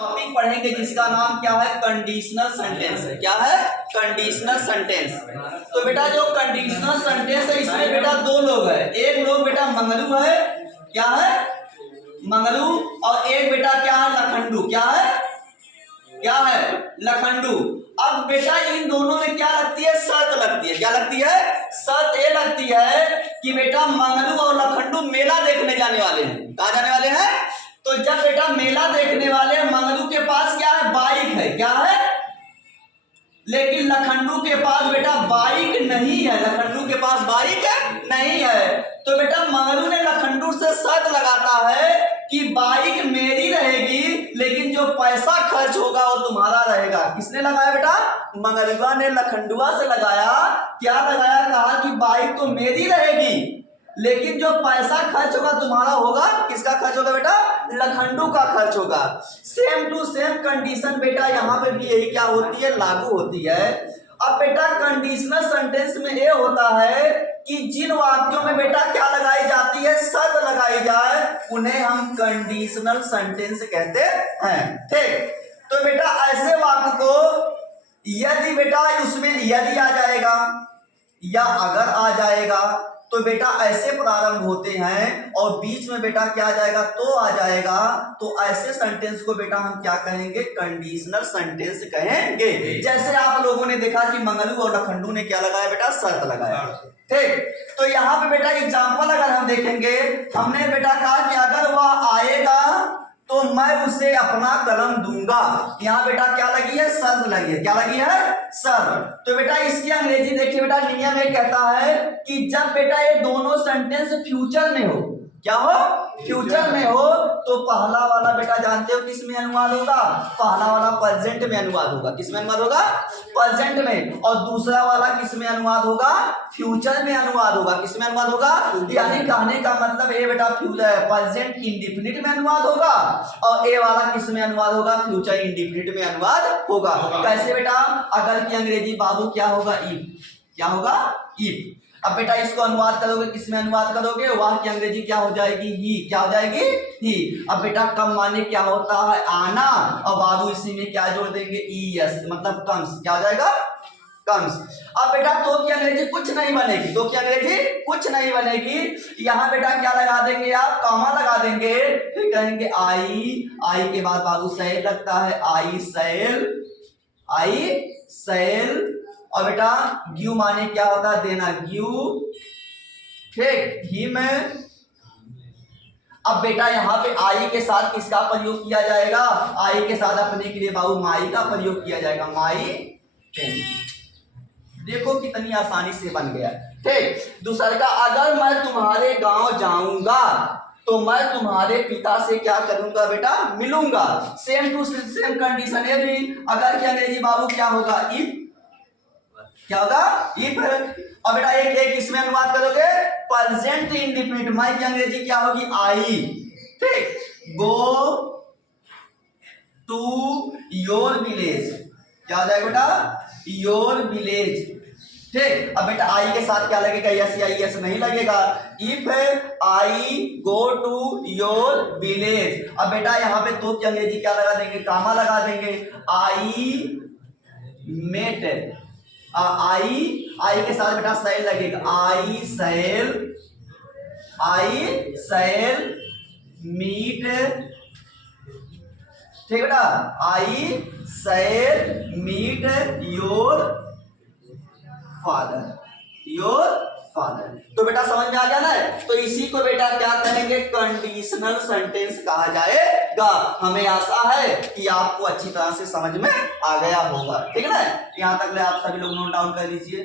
Topic पढ़ेंगे जिसका नाम क्या है, कंडीशनल सेंटेंस है। क्या है, कंडीशनल सेंटेंस। तो बेटा जो कंडीशनल सेंटेंस है इसमें बेटा दो लोग है, एक लोग बेटा मंगलू है, क्या है मंगलू, और एक बेटा क्या है लखंडू, क्या है लखंडू। अब बेटा इन दोनों में क्या लगती है, शर्त लगती है। क्या लगती है, शर्त ये लगती है कि बेटा मंगलू और लखंडू मेला देखने जाने वाले हैं। कहाँ जाने वाले हैं, तो जब बेटा मेला देखने वाले मंगलू के पास क्या है, बाइक है, क्या है, लेकिन लखंडू के पास बेटा बाइक नहीं है, लखंडू के पास बाइक नहीं है। तो बेटा मंगलू ने लखंडू से शर्त लगाता है कि बाइक मेरी रहेगी लेकिन जो पैसा खर्च होगा वो तुम्हारा रहेगा। किसने लगाया बेटा, मंगलुआ ने लखंडुआ से लगाया। क्या लगाया, कहा कि बाइक तो मेरी रहेगी लेकिन जो पैसा खर्च होगा तुम्हारा होगा। किसका खर्च होगा बेटा, लखंडू का खर्च होगा। सेम टू सेम कंडीशन बेटा यहाँ पे भी यही क्या होती है, लागू होती है। अब बेटा कंडीशनल सेंटेंस में ये होता है कि जिन वाक्यों में बेटा क्या लगाई जाती है, शर्त लगाई जाए, उन्हें हम कंडीशनल सेंटेंस कहते हैं। ठीक, तो बेटा ऐसे वाक्य को यदि बेटा उसमें यदि आ जाएगा या अगर आ जाएगा तो बेटा ऐसे प्रारंभ होते हैं, और बीच में बेटा क्या आ जाएगा, तो आ जाएगा। तो ऐसे सेंटेंस को बेटा हम क्या कहेंगे, कंडीशनल सेंटेंस कहेंगे। जैसे आप लोगों ने देखा कि मंगलू और लखंडू ने क्या लगाया बेटा, शर्त लगाया। ठीक, तो यहाँ पे बेटा एग्जाम्पल अगर हम देखेंगे, हमने बेटा कहा कि अगर वह आएगा तो मैं उसे अपना कलम दूंगा। यहाँ बेटा क्या लगी है, शर्त लगी है। क्या लगी है, शर्त। तो बेटा इसकी अंग्रेजी देखिए बेटा, नियम ये कहता है कि जब बेटा ये दोनों सेंटेंस फ्यूचर में हो, क्या हो, फ्यूचर में हो, तो पहला वाला बेटा जानते हो किस में अनुवाद होगा, पहला वाला प्रेजेंट में अनुवाद होगा। किस में अनुवाद होगा, प्रेजेंट में। और दूसरा वाला किस में अनुवाद होगा, फ्यूचर में अनुवाद होगा। किस में अनुवाद होगा, यानी कहने का मतलब ये बेटा प्रेजेंट इंडेफिनिट में अनुवाद होगा, और ए वाला किस में अनुवाद होगा, फ्यूचर इंडेफिनिट में अनुवाद होगा। कैसे बेटा, अगर की अंग्रेजी बाबू क्या होगा, इफ। क्या होगा, इफ। अब बेटा इसको अनुवाद करोगे, किसमें अनुवाद करोगे, वह की अंग्रेजी क्या हो जाएगी, ही। क्या हो जाएगी, ही। अब बेटा कम माने क्या होता है, आना, और बाबू इसी में क्या जोड़ देंगे, ईएस, मतलब कम्स। क्या हो जाएगा, कम्स। अब बेटा तो की अंग्रेजी कुछ नहीं बनेगी, तो की अंग्रेजी कुछ नहीं बनेगी। यहाँ बेटा क्या लगा देंगे आप, कॉमा लगा देंगे, फिर कहेंगे आई के बाद बाबू सैल लगता है, आई सैल। और बेटा गिव माने क्या होता है, देना, गिव। ठीक, ही में। अब बेटा यहाँ पे आई के साथ किसका प्रयोग किया जाएगा, आई के साथ अपने के लिए बाबू माई का प्रयोग किया जाएगा, माई पेन। देखो कितनी आसानी से बन गया। ठीक, दूसरा का, अगर मैं तुम्हारे गांव जाऊंगा तो मैं तुम्हारे पिता से क्या करूंगा बेटा, मिलूंगा। सेम टू सेम कंडीशन है भी। अगर की अंग्रेजी बाबू क्या होगा, इफ। क्या होगा, इफ। और बेटा एक इसमें अनुवाद करोगे, प्रेजेंट इंडेफिनिट, मैं की अंग्रेजी क्या होगी, आई। ठीक, गो टू योर विलेज। क्या हो जाएगा बेटा, योर विलेज। ठीक, अब बेटा आई के साथ क्या लगेगा, यस या यस नहीं लगेगा। If I go to your village. अब बेटा यहाँ पे तो की अंग्रेजी क्या लगा देंगे, कामा लगा देंगे, आई मेट। आई के साथ बेटा सैल लगेगा, आई सैल मीट। ठीक बेटा, I shall meet your father. तो बेटा समझ में आ गया ना। तो इसी को बेटा क्या कहेंगे, कंडीशनल सेंटेंस कहा जाएगा। हमें आशा है कि आपको अच्छी तरह से समझ में आ गया होगा। ठीक है ना, यहाँ तक ले आप सभी लोग नोट डाउन कर लीजिए।